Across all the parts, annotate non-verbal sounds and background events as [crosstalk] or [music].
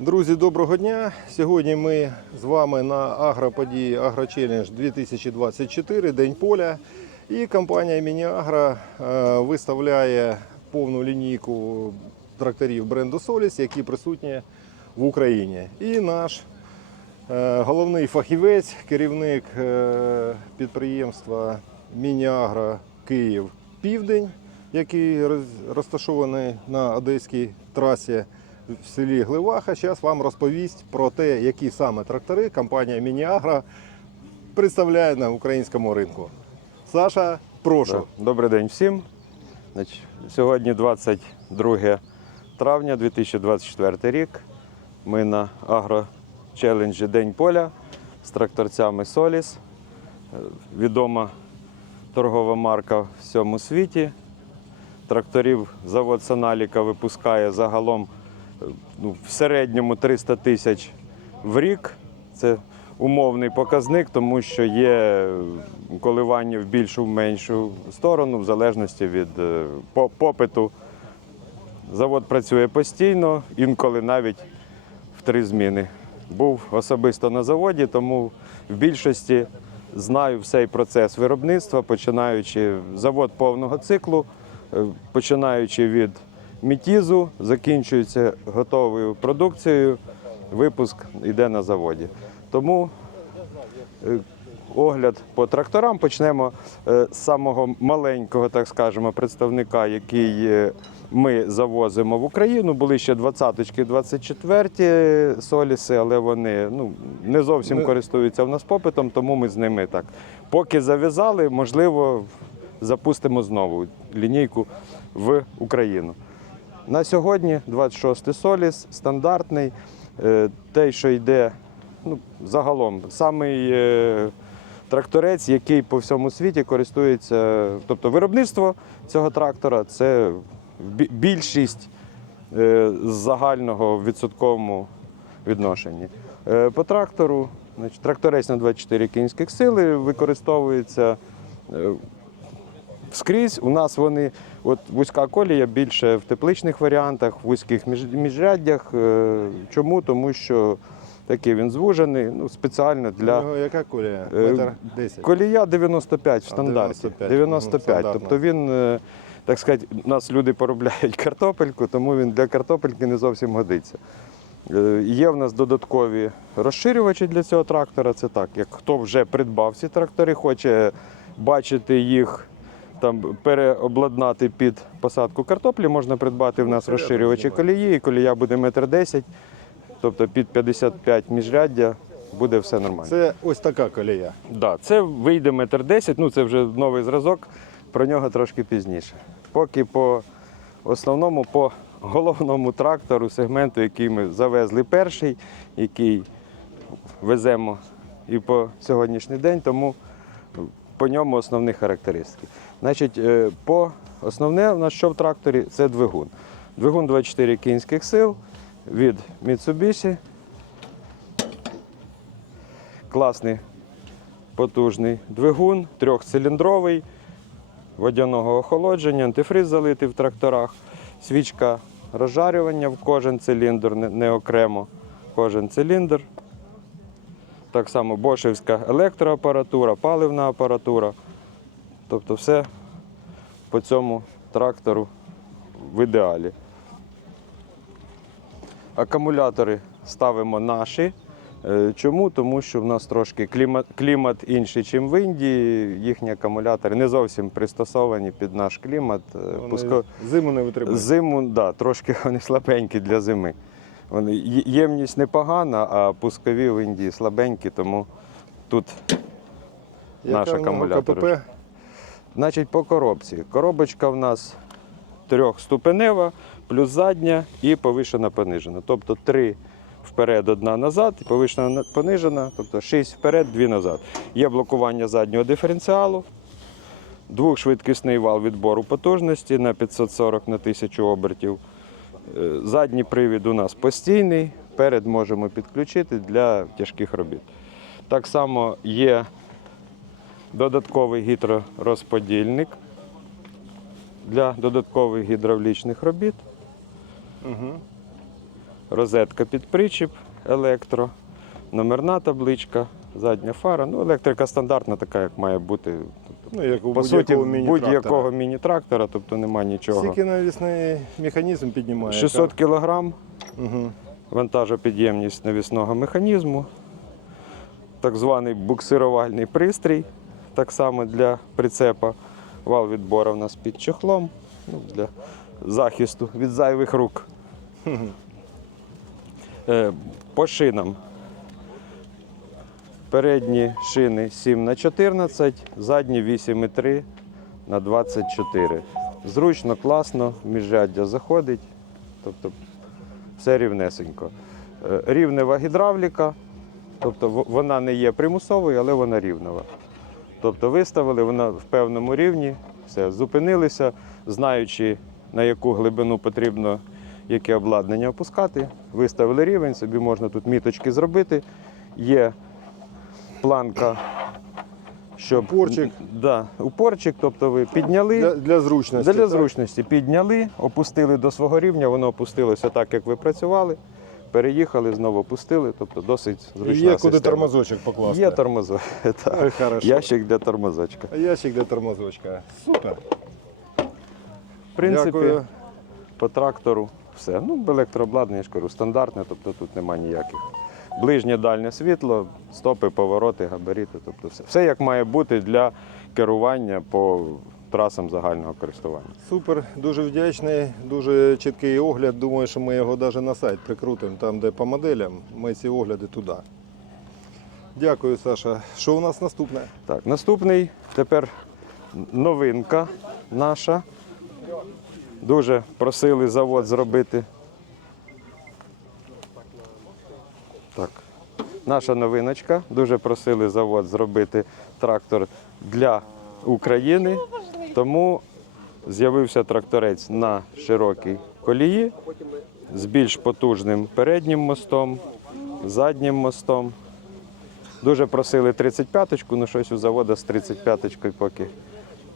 Друзі, доброго дня! Сьогодні ми з вами на агроподії AgroChallenge 2024, День поля. І компанія Мініагра е, виставляє повну лінійку тракторів бренду Solis, які присутні в Україні. І наш е, головний фахівець, керівник е, підприємства Мініагра Київ Південь, який розташований на одеській трасі в селі Гливаха. Зараз вам розповість про те, які саме трактори компанія Мініагра представляє на українському ринку. Саша, прошу. Добрий день всім. Сьогодні 22 травня 2024 рік. Ми на агро-челенджі День поля з тракторцями Соліс. Відома торгова марка в всьому світі. Тракторів завод Саналіка випускає загалом ну, в середньому 300 тисяч в рік. Це умовний показник, тому що є коливання в більшу в меншу сторону, в залежності від е, попиту. Завод працює постійно, інколи навіть в три зміни. Був особисто на заводі, тому в більшості знаю цей процес виробництва, починаючи завод повного циклу, е, починаючи від мітізу, закінчується готовою продукцією, випуск йде на заводі. Тому е, огляд по тракторам почнемо е, з самого маленького, так скажемо, представника, який е, ми завозимо в Україну. Були ще 20-ті, 24-ті соліси, але вони ну, не зовсім користуються в нас попитом, тому ми з ними так. Поки зав'язали, можливо, запустимо знову лінійку в Україну. На сьогодні 26 соліс, стандартний, е, той, що йде ну, загалом, самий е, тракторець, який по всьому світі користується, тобто виробництво цього трактора це більшість е, загального в відсотковому відношенні. По трактору, значить, тракторець на 24 кінських сили використовується скрізь. У нас вони, от вузька колія більше в тепличних варіантах, в вузьких міжряддях. Е, Чому? Тому що такий він звужений, ну, спеціально для. У нього яка колія? Е, Метр 10. Колія 95 в стандарті. 95, 95. Тобто він, е, так сказати, у нас люди поробляють [laughs] картопельку, тому він для картопельки не зовсім годиться. Є в нас додаткові розширювачі для цього трактора. Це так, як хто вже придбав ці трактори, хоче бачити їх. Там переобладнати під посадку картоплі можна придбати в нас розширювачі колії, і колія буде метр десять, тобто під 55 міжряддя буде все нормально. Це ось така колія. Да, це вийде метр десять, ну це вже новий зразок, про нього трошки пізніше. Поки по основному, по головному трактору, сегменту, який ми завезли перший, який веземо і по сьогоднішній день, тому по ньому основні характеристики. Значить, е, по основне в нас що в тракторі це двигун. Двигун 24 кінських сил від Mitsubishi. Класний потужний двигун, трьохциліндровий, водяного охолодження, антифриз залитий в тракторах, свічка розжарювання в кожен циліндр, не, не окремо, кожен циліндр. Так само бошевська електроапаратура, паливна апаратура. Тобто все по цьому трактору в ідеалі. Акумулятори ставимо наші. Е, Чому? Тому що в нас трошки клімат, клімат інший, ніж в Індії. Їхні акумулятори не зовсім пристосовані під наш клімат. Е, Вони пуско- Зиму не витримують. Зиму, да, трошки [laughs] вони слабенькі для зими. Вони, ємність непогана, а пускові в Індії слабенькі, тому тут наш Яка нього акумулятор. КПП? Значить, по коробці. Коробочка в нас трьохступенева, плюс задня і повишена понижена. Тобто три вперед, одна назад, і повишена понижена, тобто шість вперед, дві назад. Є блокування заднього диференціалу, двохшвидкісний вал відбору потужності на 540 на 1000 обертів. Е, Задній привід у нас постійний, перед можемо підключити для тяжких робіт. Так само є додатковий гідророзподільник для додаткових гідравлічних робіт. Угу. розетка під причіп, електро, номерна табличка, задня фара. Ну, електрика стандартна, така, як має бути. Ну, як у По суті, будь-якого міні-трактора. тобто немає нічого. Скільки навісний механізм піднімає? 600 кг Угу. вантажопідємність навісного механізму, так званий буксирувальний пристрій, так само для прицепа. Вал відбору у нас під чехлом ну, для захисту від зайвих рук. [laughs] Е, По шинам. Передні шини 7 на 14, задні 8,3 на 24. Зручно, класно, міжряддя заходить. Тобто все рівнесенько. Е, Рівнева гідравліка, тобто вона не є примусовою, але вона рівнева. Тобто виставили, вона в певному рівні, все, зупинилися, знаючи, на яку глибину потрібно яке обладнання опускати. Виставили рівень, собі можна тут міточки зробити. Є планка, щоб Упорчик. Да, упорчик, тобто ви підняли. Для, для зручності. Для так? зручності підняли, опустили до свого рівня, воно опустилося так, як ви працювали. Переїхали, знову опустили, тобто досить зручна Є куди тормозочок покласти. Є тормозок. [laughs] Так. хорошо. Ящик для тормозочка. Ящик для тормозочка. Супер. В принципі, Дякую. по трактору все. Ну, електрообладнання, я ж кажу, стандартне, тобто тут немає ніяких. Ближнє дальнє світло, стопи, повороти, габарити, тобто все. Все як має бути для керування по трасам загального користування. Супер, дуже вдячний, дуже чіткий огляд. Думаю, що ми його навіть на сайт прикрутимо, там, де по моделям, ми ці огляди туди. Дякую, Саша. Що у нас наступне? Так, наступний тепер новинка наша. Дуже просили завод зробити. Так. Наша новиночка. Дуже просили завод зробити трактор для України. Тому з'явився тракторець на широкій колії з більш потужним переднім мостом, заднім мостом. Дуже просили 35-ку, ну щось у завода з 35-кою поки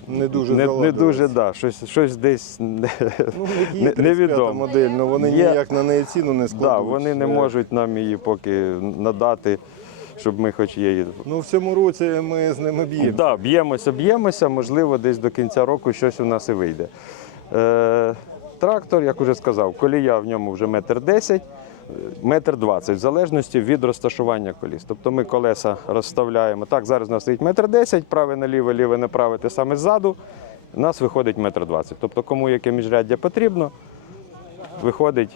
Не дуже не, не дуже, да, щось, щось десь не, Ну, не- невідомо. модель, але вони Є. ніяк на неї ціну не складуть. да, вони не можуть нам її поки надати, щоб ми хоч її. Ну, в цьому році ми з ними б'ємо. Да, б'ємося, б'ємося, можливо, десь до кінця року щось у нас і вийде. Е, трактор, як вже сказав, колія в ньому вже метр десять, метр двадцять, в залежності від розташування коліс. Тобто ми колеса розставляємо. Так, зараз у нас стоїть метр десять, праве наліве, ліве направо, те саме ззаду. У нас виходить метр двадцять. Тобто, кому яке міжряддя потрібно, виходить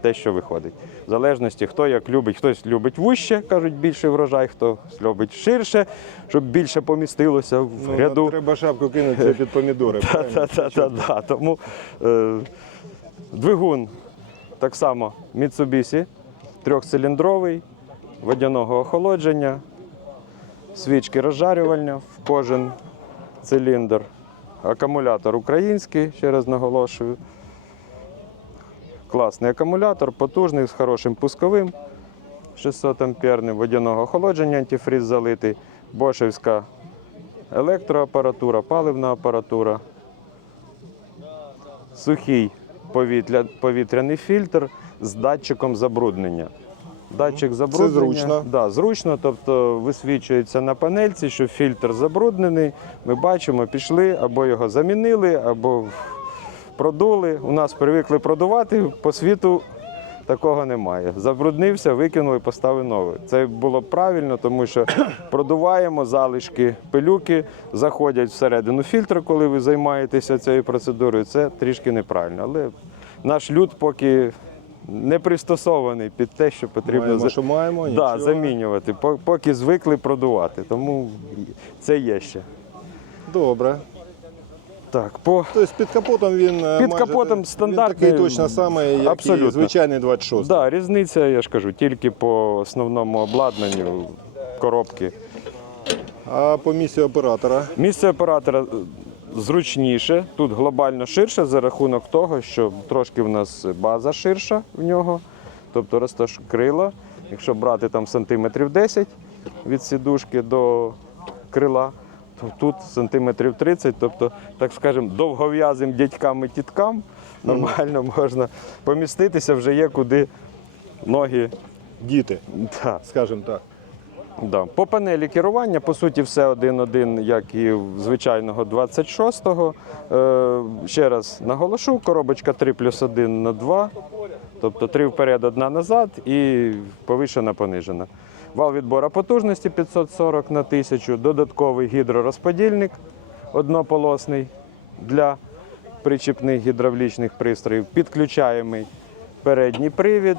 те, що виходить. В залежності, хто як любить, хтось любить вуще, кажуть, більший врожай, хто любить ширше, щоб більше помістилося в Ну, ряду. Треба шапку кинути під помідори. [laughs] Та-та-та-та. Тому е, двигун так само Mitsubishi, трьохциліндровий, водяного охолодження, свічки розжарювання в кожен циліндр. Акумулятор український, ще раз наголошую. Класний акумулятор, потужний, з хорошим пусковим. 600 амперним водяного охолодження, антифріз залитий, бошевська електроапаратура, паливна апаратура, сухий повітря, повітряний фільтр з датчиком забруднення. Датчик забруднення зручно. Да, зручно, тобто висвічується на панельці, що фільтр забруднений. Ми бачимо, пішли, або його замінили, або продули. У нас привикли продувати, по світу такого немає. Забруднився, викинули, поставили новий. Це було правильно, тому що [coughs] продуваємо залишки пилюки, заходять всередину фільтру, коли ви займаєтеся цією процедурою. Це трішки неправильно. Але наш люд поки не пристосований під те, що потрібно Маємо, що маємо, да, замінювати. Поки звикли продувати. Тому це є ще. Добре. Так, по Тобто під капотом він е, Під майже капотом він стандартний, такий точно самий, як абсолютно. і звичайний 26. Да, різниця, я ж кажу, тільки по основному обладнанню коробки. А по місії оператора Місце оператора е, зручніше, тут глобально ширше за рахунок того, що трошки в нас база ширша в нього, тобто розташ крила. Якщо брати там сантиметрів 10 від сідушки до крила, тут сантиметрів 30, тобто, так скажемо, довгов'язим дядькам і тіткам нормально можна поміститися, вже є куди ноги. Діти, Да. скажімо так. Да. По панелі керування, по суті, все один-один, як і в звичайного 26-го. Е, ще раз наголошу, коробочка 3 плюс 1 на 2, тобто 3 вперед, одна назад і повишена, понижена. Вал відбора потужності 540 на 1000, додатковий гідророзподільник однополосний для причіпних гідравлічних пристроїв, підключаємий передній привід,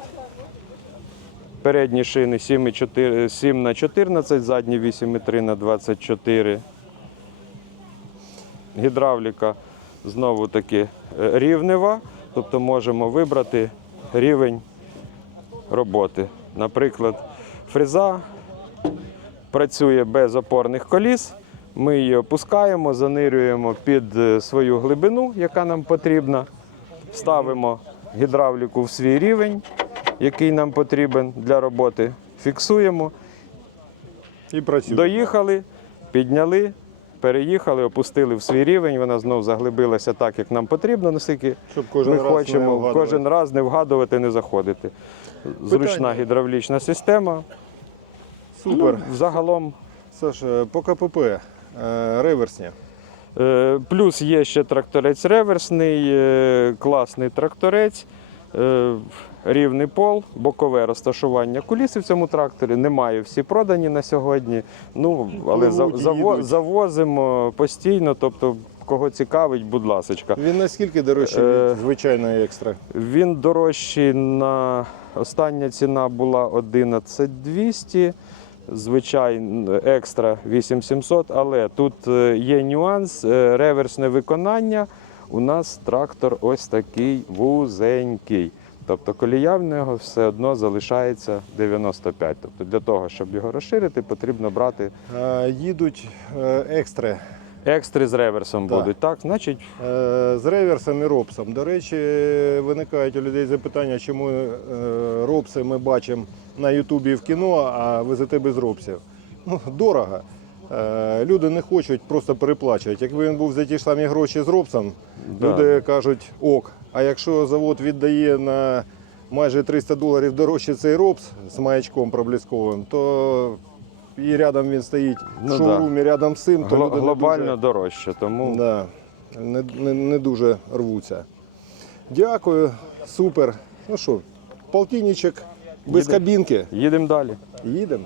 Передні шини 7,4 7 на 14, задні 8,3 на 24. Гідравліка знову таки е, рівнева, тобто можемо вибрати рівень роботи. Наприклад, фреза працює без опорних коліс. Ми її опускаємо, занирюємо під е, свою глибину, яка нам потрібна. Ставимо гідравліку в свій рівень, який нам потрібен для роботи. Фіксуємо, І доїхали, підняли, переїхали, опустили в свій рівень. Вона знов заглибилася так, як нам потрібно, наскільки Щоб кожен ми раз хочемо вгадувати. кожен раз не вгадувати, не заходити. Зручна гідравлічна система. Супер. Ну, загалом Саш, по КПП е, реверсні. Е, Плюс є ще тракторець реверсний, е, класний тракторець, е, рівний пол, бокове розташування куліси в цьому тракторі. Немає всі продані на сьогодні. Ну, але Пливуть, заво- їдуть. завозимо постійно. Тобто, кого цікавить, будь ласка. Він наскільки дорожчий Е, від звичайної екстра? Він дорожчий на остання ціна була 11200, звичайно, екстра 8700, але тут е, є нюанс, е, реверсне виконання. У нас трактор ось такий вузенький. Тобто колія в нього все одно залишається 95. Тобто для того, щоб його розширити, потрібно брати Е, Їдуть е, екстри екстри з реверсом Так. будуть. Так, значить, е, з реверсом і ропсом. До речі, виникають у людей запитання, чому е, ропси ми бачимо на Ютубі і в кіно, а везете без ропсів. Ну, дорого. Е, Люди не хочуть, просто переплачують. Якби він був за ті ж самі гроші з ропсом, Да. люди кажуть ок. А якщо завод віддає на майже 300 доларів дорожче цей ропс з маячком проблисковим, то і рядом він стоїть Ну в шоурумі рядом з цим, то Гл люди не глобально дуже- дорожче. Тому Да, не, не, не дуже рвуться. Дякую, супер. Ну що, полтинничок без Їдем. кабінки. їдемо далі. Їдемо.